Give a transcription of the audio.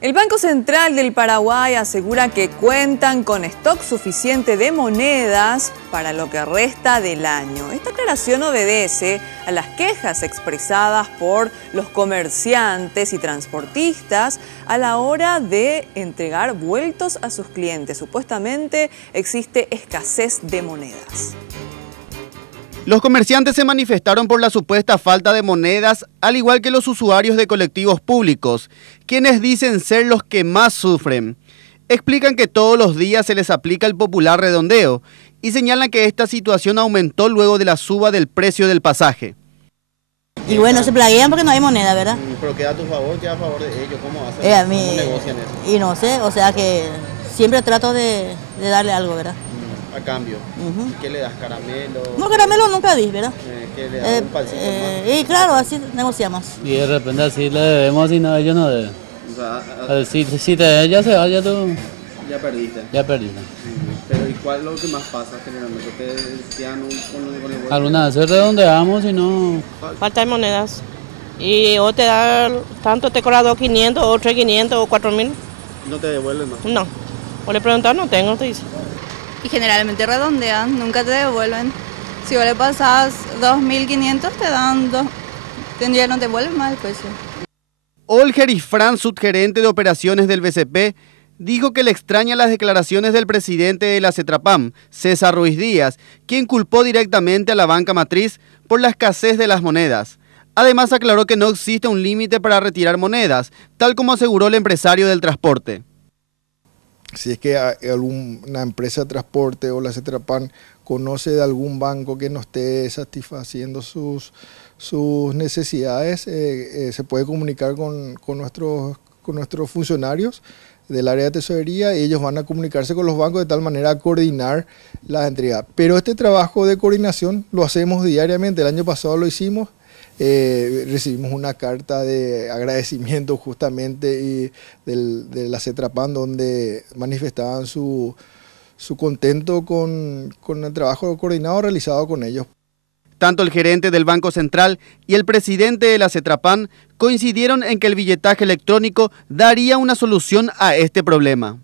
El Banco Central del Paraguay asegura que cuentan con stock suficiente de monedas para lo que resta del año. Esta aclaración obedece a las quejas expresadas por los comerciantes y transportistas a la hora de entregar vueltos a sus clientes. Supuestamente existe escasez de monedas. Los comerciantes se manifestaron por la supuesta falta de monedas, al igual que los usuarios de colectivos públicos, quienes dicen ser los que más sufren. Explican que todos los días se les aplica el popular redondeo y señalan que esta situación aumentó luego de la suba del precio del pasaje. Y bueno, se plaguean porque no hay moneda, ¿verdad? ¿Pero queda a tu favor, queda a favor de ellos? ¿Cómo hacen? A mí, ¿Cómo negocian eso? Y no sé, o sea que siempre trato de darle algo, ¿verdad? A cambio. ¿Qué le das? ¿Caramelo? No, caramelo nunca di, ¿verdad? ¿Qué le das? ¿Un pancito más? Y claro, así negociamos. Y de repente así le debemos y no, ellos no deben. O sea, Si te deben, ya se va, ya tú... ya perdiste. Ya perdiste. Pero ¿y cuál es lo que más pasa generalmente? ¿Te dan con el bolso? Algunas veces redondeamos y no... Falta de monedas. Y o te da, tanto te cobra 2.500, o 3.500, o 4.000. ¿No te devuelven más? No. O le preguntas, no tengo, te dice. Y generalmente redondean, nunca te devuelven. Si vos le pasas 2.500, te dan 2, ya no te devuelven más el precio. Olger Ifrán, subgerente de operaciones del BCP, dijo que le extraña las declaraciones del presidente de la CETRAPAM, César Ruiz Díaz, quien culpó directamente a la banca matriz por la escasez de las monedas. Además aclaró que no existe un límite para retirar monedas, tal como aseguró el empresario del transporte. Si es que alguna empresa de transporte o la CETRAPAM conoce de algún banco que no esté satisfaciendo sus necesidades, se puede comunicar con nuestros funcionarios del área de tesorería y ellos van a comunicarse con los bancos de tal manera a coordinar la entrega. Pero este trabajo de coordinación lo hacemos diariamente. El año pasado lo hicimos. Recibimos una carta de agradecimiento justamente de la CETRAPAM donde manifestaban su contento con el trabajo coordinado realizado con ellos. Tanto el gerente del Banco Central y el presidente de la CETRAPAM coincidieron en que el billetaje electrónico daría una solución a este problema.